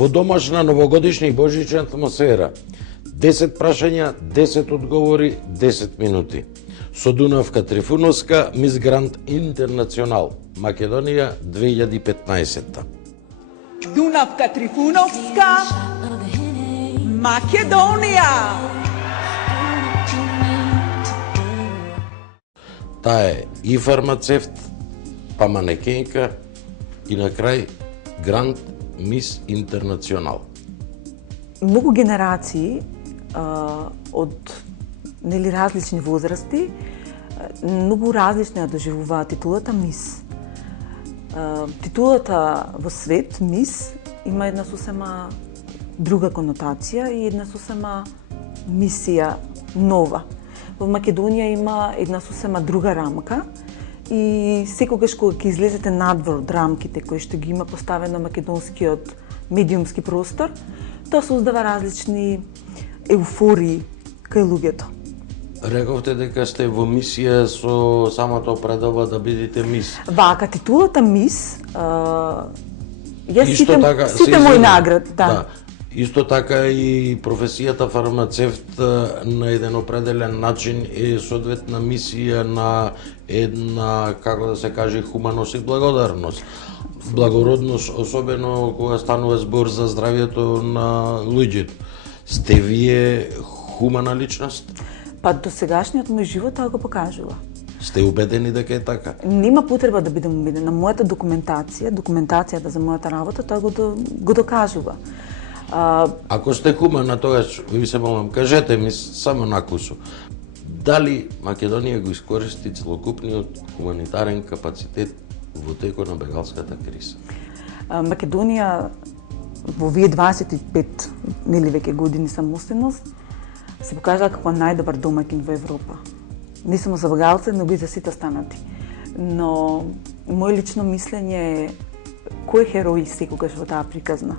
Во домашна новогодишна и божична атмосфера. 10 прашања, 10 одговори, 10 минути. Со Дунавка Трифуновска, Мис Гранд Интернационал, Македонија 2015. Дунавка Трифуновска, Македонија. Таа е и фармацевт, па манекенка и на крај Гранд Мис Интернационал. Многу генерации од различни возрасти, многу различно ја доживуваат титулата Мис. Титулата во свет Мис има една сосема друга конотација и една сосема мисија нова. Во Македонија има една сосема друга рамка и секогаш кога ќе излезете надвор од рамките кои што ги има поставено македонскиот медиумски простор, тоа создава различни еуфории кај луѓето. Рековте дека сте во мисија со самата предоба да бидете Мис. Вака, титулата Мис, јас сите мои награди, да. Исто така и професијата фармацевт на еден определен начин е соодветна мисија на една, како да се каже, хуманост и благодарност. Благородност, особено кога станува збор за здравјето на луѓето. Сте вие хумана личност? Па до сегашниот мој живот тоа го покажува. Сте убедени дека е така? Нема потреба да бидам убедена. Мојата документацијата за мојата работа, тоа го докажува. Ако сте хумана, тогаш ви се молам, кажете ми само накусо. Дали Македонија го искористи целокупниот хуманитарен капацитет во текот на бегалската криза? Македонија во овие 25 веќе години самостојност се покажала како најдобар домаќин во Европа. Не само за бегалци, но и за сите останати. Но мој лично мислење е кој херој секогаш во таа приказна.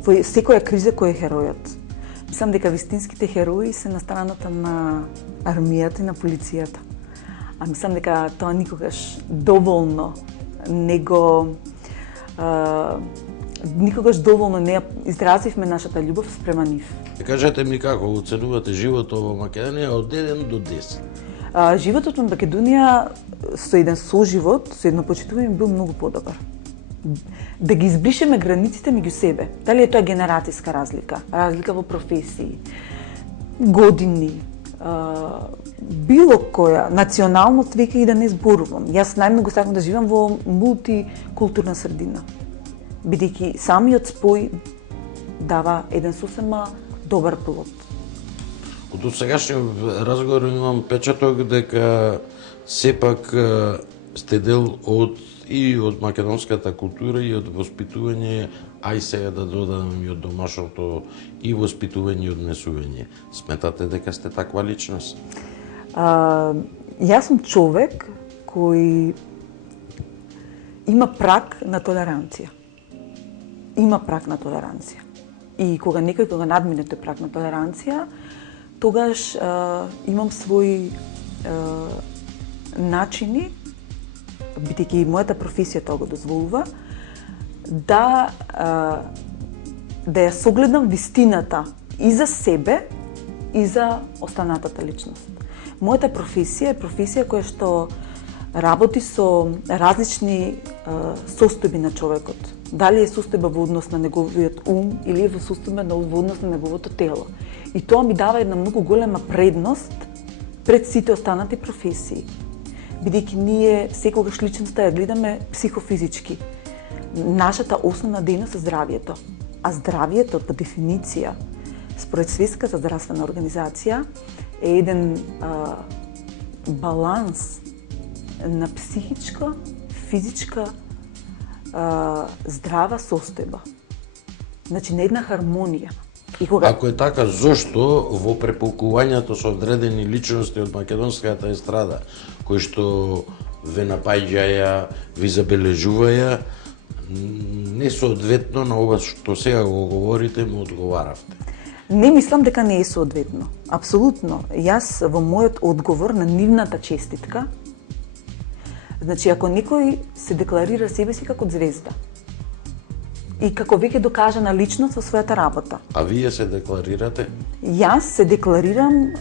Во секоја криза кој е херојот. Мислам дека вистинските херои се на страната на армијата и на полицијата. А мислам дека тоа никогаш доволно никогаш доволно не изразивме нашата љубов спрема нив. Кажете ми како оценувате животот во Македонија од 1 до 10? Животот во Македонија со еден соживот, со едно почитување бил многу подобар. Да ги избришеме границите меѓу себе. Дали е тоа генерацијска разлика, разлика во професии, години, било која националност, веќе и да не зборувам. Јас најмногу сакам да живеам во мултикултурна средина, бидејќи самиот спој дава еден сосема добар плод. Од сегашниот разговор имам печаток дека сепак сте дел од македонската култура и од воспитување, ај сега да додадам и од домашното и воспитување и однесување. Сметате дека сте таква личност? Јас сум човек кој има праг на толеранција. И кога некој надмине тој праг на толеранција, тогаш имам свои начини, бидејќи мојата професија тоа го дозволува, да ја согледам вистината и за себе и за останатата личност. Мојата професија е професија која што работи со различни состојби на човекот. Дали е состојба во однос на неговиот ум или е во состојба во однос на неговото тело. И тоа ми дава една многу голема предност пред сите останати професии. Бидејќи ние секогаш личноста ја гледаме психофизички. Нашата основна дејност е здравјето. А здравјето по дефиниција, според Светската здравствена организација, е еден баланс на психичка, физичка, здрава состојба. Значи, не една хармонија. Ако е така, зошто во преполкувањето со одредени личности од македонската естрада, кои што ве напаѓаја, ви забележуваја, не соодветно на ова што сега го говорите, му одговаравте? Не мислам дека не е соодветно. Апсолутно. Јас во мојот одговор на нивната честитка, значи ако некој се декларира себе си како звезда, и како веќе докажана личност во својата работа. А вие се декларирате Јас се декларирам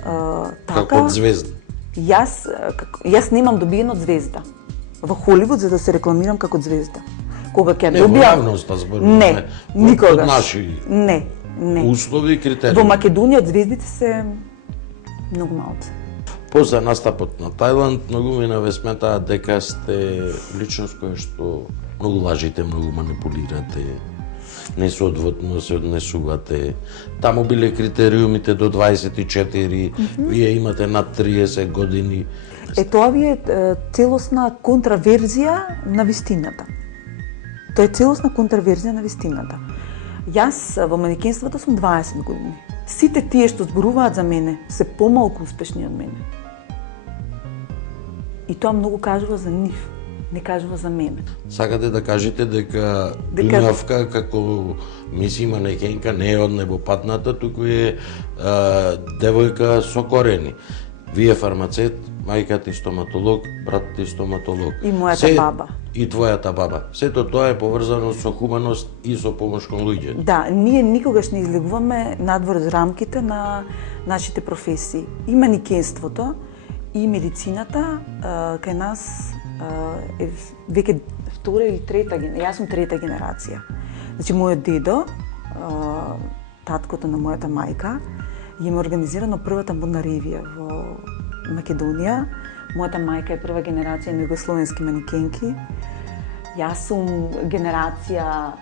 така. како звезда? Јас немам добиено звезда во Холивуд за да се рекламирам како звезда. Кога ќе Не, во добија јавноста зборуваме. Не, никогаш. Под наши Не. услови и Во критерии. Македонија звездите се многу малце. После настапот на Тајланд, многумина ве сметаат дека сте личност која што многу лажите, многу манипулирате, несоодветно се однесувате. Таму биле критериумите до 24, вие имате над 30 години. Тоа ви е целосна контраверзија на вистината. Тоа е целосна контраверзија на вистината. Јас во манекенството сум 20 години. Сите тие што зборуваат за мене се помалку успешни од мене. И тоа многу кажува за нив, не кажува за мене. Сакате да кажете дека Дунавка како миси манекенка не е од небопатната, туку е девојка со корени. Вие фармацевт, мајка ти стоматолог, брат ти стоматолог. И мојата баба. И твојата баба. Сето тоа е поврзано со хуманост и со помош кон луѓе. Да, ние никогаш не излегуваме надвор од рамките на нашите професии. И манекенството, и медицината кај нас е веќе втора или трета генерација. Јас сум трета генерација. Значи, мојот дедо, таткото на мојата мајка, има организирано првата модна ревија во Македонија. Мојата мајка е прва генерација на југословенски манекенки. Јас сум генерација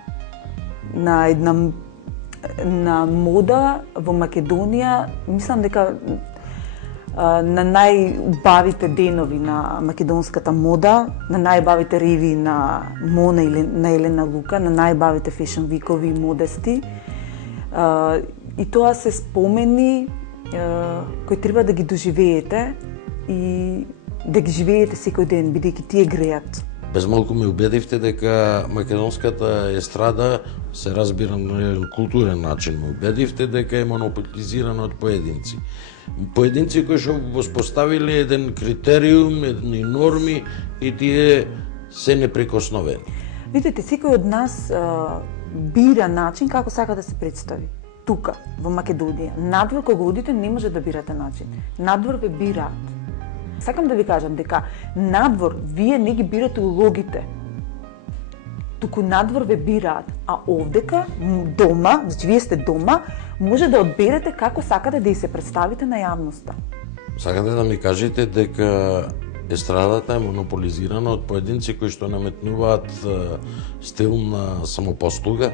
на една на мода во Македонија. Мислам дека на најубавите денови на македонската мода, на најубавите реви на Мона или на Елена Лука, на најубавите фешн викови и модести. И тоа се спомени кои треба да ги доживеете и да ги живеете секој ден, бидејќи тие греат. Без малку ме убедивте дека македонската естрада се разбира на културен начин. Ме убедивте дека е монополизирана од поединци. Поединци кои што воспоставиле еден критериум, едни норми и тие се неприкосновени. Видите, секој од нас бира начин како сака да се представи. Тука, во Македонија. Надвор кога одите не може да бирате начин. Надвор ве бираат. Сакам да ви кажам дека надвор вие не ги бирате улогите. Туку надвор ве бираат, а овдека дома, значи вие сте дома, може да одберете како сакате да и се представите на јавноста. Сакате да ми кажете дека естрадата е монополизирана од поединци кои што наметнуваат стил на самопослуга?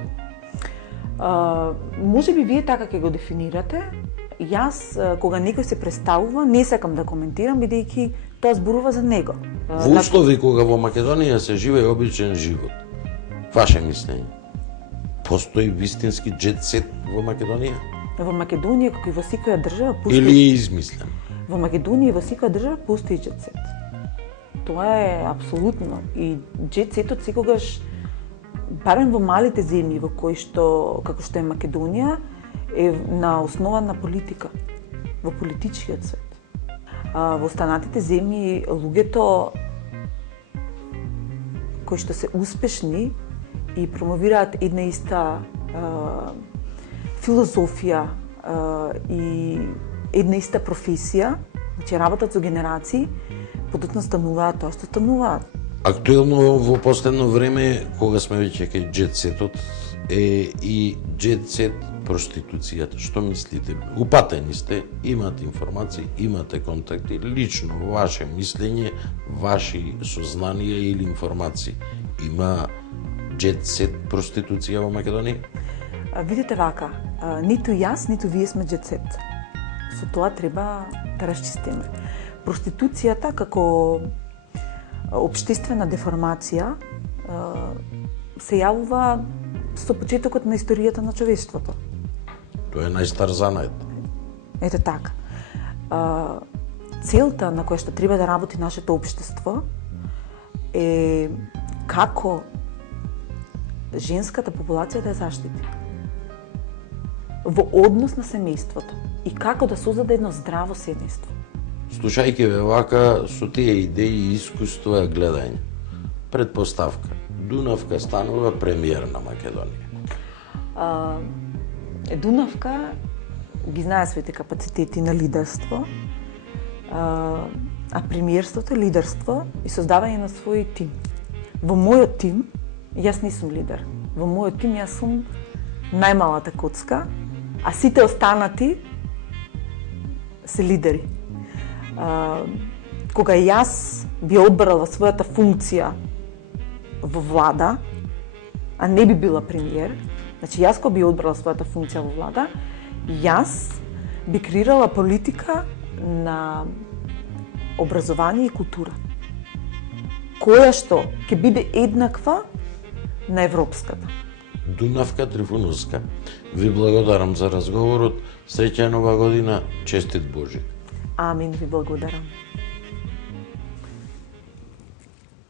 Може би вие така ќе го дефинирате. Јас, кога некој се представува, не сакам да коментирам, бидејќи тоа зборува за него. Во услови кога во Македонија се живее обичен живот, ваше мислење, постои вистински джет сет во Македонија? Во Македонија, како и во секоја држава, постои... Или е измислен? Во Македонија и во секоја држава постои джет сет. Тоа е апсолутно. И джет сетот секогаш, барем во малите земји во кои што, како што е Македонија, е на основа на политика, во политичкиот свет. Во останатите земји луѓето кои што се успешни и промовираат една иста филозофија и една иста професија, значи работат со генерации, подоцна стануваат тоа што стануваат. Актуелно во последно време, кога сме веќе кај джет сетот, е и джет сет проституцијата. Што мислите? Упатени сте, имате информации, имате контакти, лично ваше мислење, ваши сознанија или информации. Има джет сет проституција во Македонија? Видите вака, ниту јас, ниту вие сме джет сет. Со тоа треба да расчистиме. Проституцијата како општествена деформација се јавува со почетокот на историјата на човештвото. Тоа е најстар занает. Ете така. Целта на која што треба да работи нашето општество е како женската популација да ја заштити во однос на семејството и како да создаде едно здраво семејство. Слушајќи ве вака со тие идеи и искуства гледање, предпоставка, Дунавка станува премиер на Македонија. Дунавка ги знае своите капацитети на лидерство, а премиерството е лидерство и создавање на свој тим. Во мојот тим, јас не сум лидер. Во мојот тим јас сум најмалата коцка, а сите останати се лидери. Кога јас би одбрала својата функција во влада, а не би била премиер, значи јас кога би одбрала својата функција во влада, јас би креирала политика на образование и култура, која што ќе биде еднаква на европската. Дунавка Трифуновска, ви благодарам за разговорот, среќна нова година, честит Божик. Амин, ви благодарам.